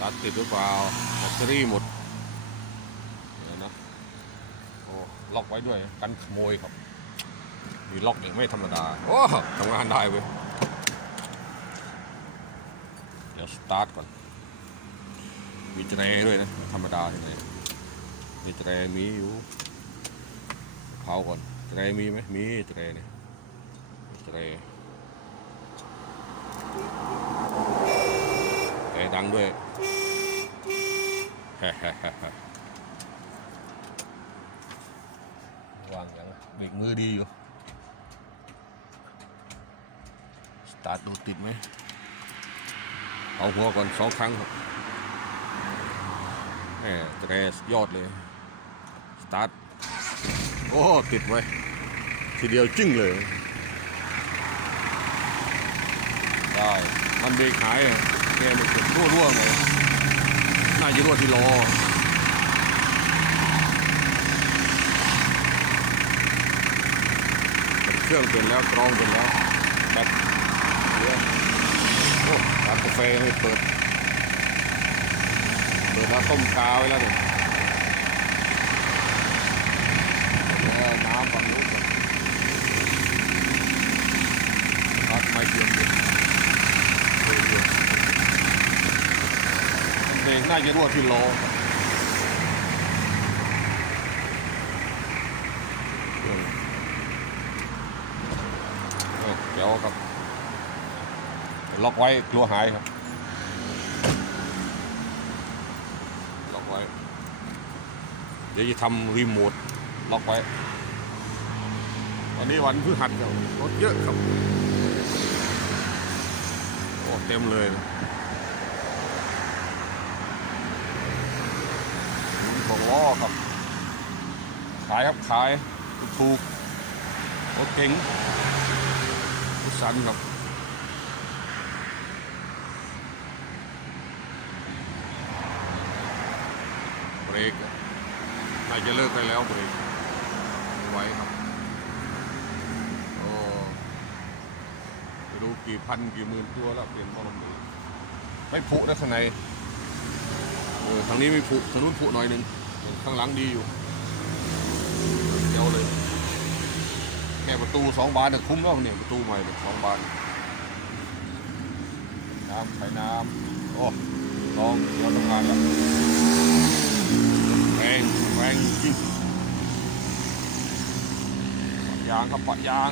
ตัดติดหรือเปล่าแบตเตอรี่หมดเดี๋ยวนะโอ้ล็อกไว้ด้วยกันขโมยครับมีล็อกอย่างไม่ธรรมดาโอ้ทำงานได้เว้ยเดี๋ยวสตาร์ทก่อนมีเจเรด้วยนะธรรมดาอย่างไรมีเจเรมีอยู่เผาก่อนเจเรมีไหมมีเจเรเนี่ยเจเรแต่ดั งด้วย วางย่างบรกมือดีอยู่ สตาร์ทดูติดไหม เอาหัวก่อนสองครั้งครับแหมแตรยอดเลย สตาร์ท โอ้ ติดไว้ ทีเดียวจึ้งเลย ได้ มันเบรกหายอะ แกมันเกือบรั่วๆเลยน่าจะรั่วที่ล้อเครื่องเป็นแล้วกรองเป็นแล้วแบตเหลือโอ้ร้านกาแฟยังไม่เปิด เปิดร้านต้มกาไว้แล้วเนี่ยแล้วน้ำฝั่งนู้นก่อนพัดไม่เย็นเลยเย็นเย็น เบรกน่าจะรั่วที่ล้อเดี๋ยวครับ ล็อกไว้กลัวหายครับ ล็อกไว้ เดี๋ยวจะทำรีโมทล็อกไว้ วันนี้วันพฤหัสครับรถเยอะครับ โอ้ เต็มเลยหมุนข องล้อครับ ขายครับขายถูกรถเก๋งรถสันครับเบรกน่าจะเลิกไปแล้วเบรกไว้ครับโอ้ไม่รู้กี่พันกี่หมื่นตัวแล้วเปลี่ยนหมอลมเบรกไม่ผุนะข้างในเออทางนี้ไม่ผุทางนู้นผุหน่อยหนึ่ง ข้างหลังดีอยู่เดี๋ยวเลยแค่ประตูสองบานเนี่ยคุ้มแล้วเนี่ยประตูใหม่เนี่ยสองบานน้ำใช้น้ำโอ้ลองเราทำงานแล้วแรงแรงจริงปะยางครับปะยาง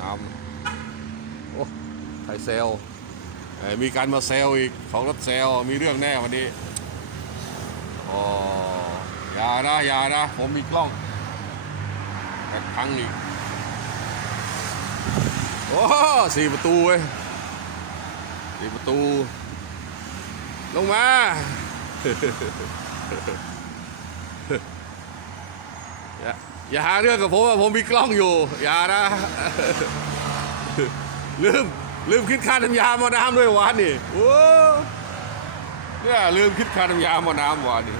น้ำโอ้ไทยเซลเอ่อมีการมาเซลอีกของรถเซลมีเรื่องแน่วันนี้านะอย่านะ ผมมีกล้องแต่พังอีกโอ้สี่ประตูเว้ยสี่ประตู ลงมาอย่าอย่าหาเรื่องกับผมว่าผมมีกล้องอยู่ อย่านะ ลืม ลืมคิดค่าน้ำยามาน้ำด้วยวานนี่โอ้เนี่ยลืมคิดค่าน้ำยามาน้ำวานนี่